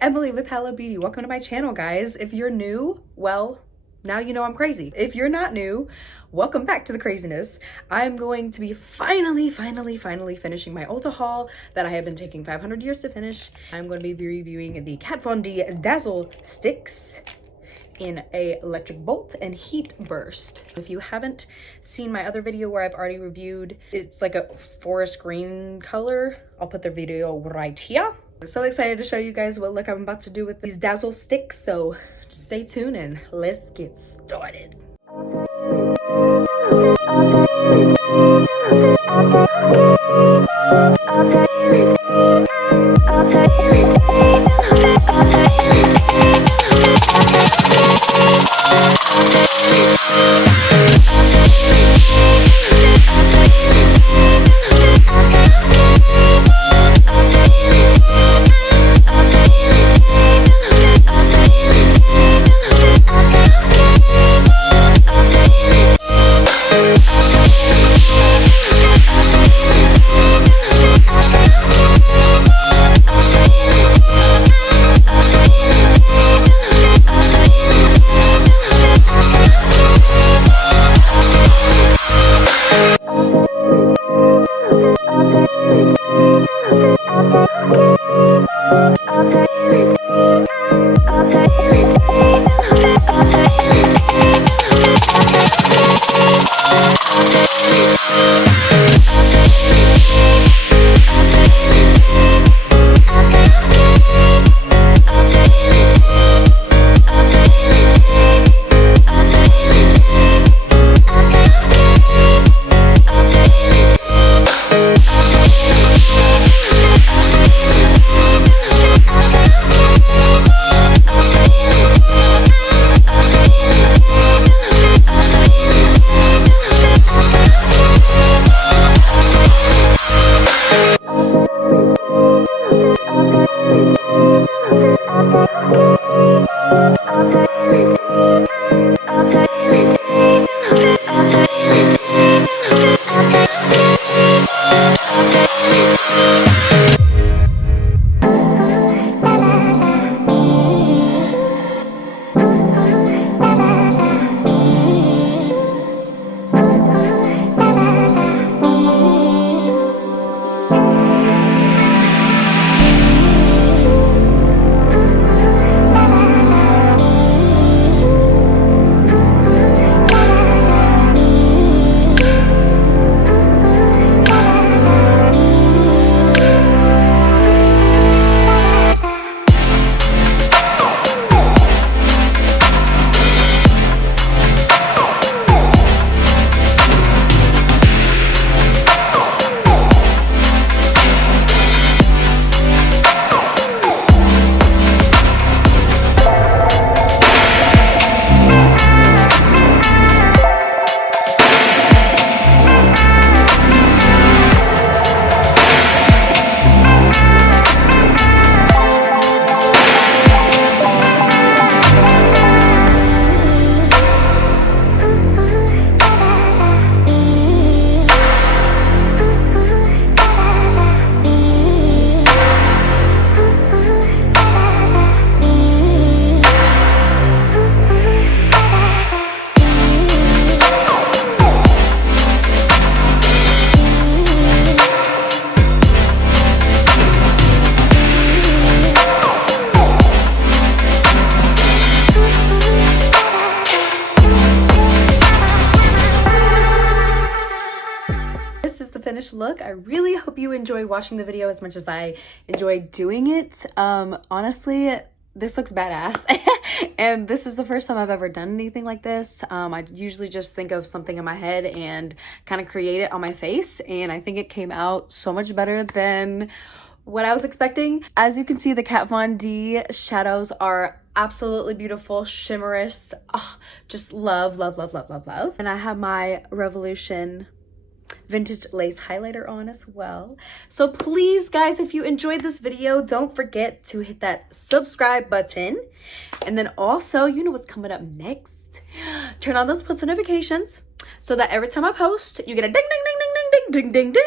Emily with Hello Beauty. Welcome to my channel, guys. If you're new, well, now you know I'm crazy. If you're not new, welcome back to the craziness. I'm going to be finally finishing my Ulta haul that I have been taking 500 years to finish. I'm going to be reviewing the KATVOND Dazzle sticks in a Electro Bolt and Heat Burst. If you haven't seen my other video where I've already reviewed, it's like a forest green color. I'll put the video right here. I'm so excited to show you guys what look I'm about to do with these Dazzle sticks, so just stay tuned and let's get started. Finished look. I really hope you enjoyed watching the video as much as I enjoyed doing it. Honestly, this looks badass. And this is the first time I've ever done anything like this. I usually just think of something in my head and kind of create it on my face, and I think it came out so much better than what I was expecting. As you can see, the KATVOND shadows are absolutely beautiful, shimmerous. Oh, just love. And I have my Revolution vintage lace highlighter on as well. So please, guys, if you enjoyed this video, don't forget to hit that subscribe button. And then also, you know what's coming up next. Turn on those post notifications so that every time I post, you get a ding, ding, ding, ding, ding, ding, ding, ding, ding.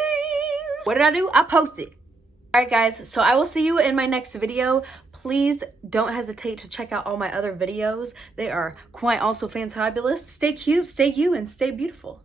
What did I do? I posted. Alright guys, so I will see you in my next video. Please don't hesitate to check out all my other videos. They are quite also fantabulous. Stay cute, stay you, and stay beautiful.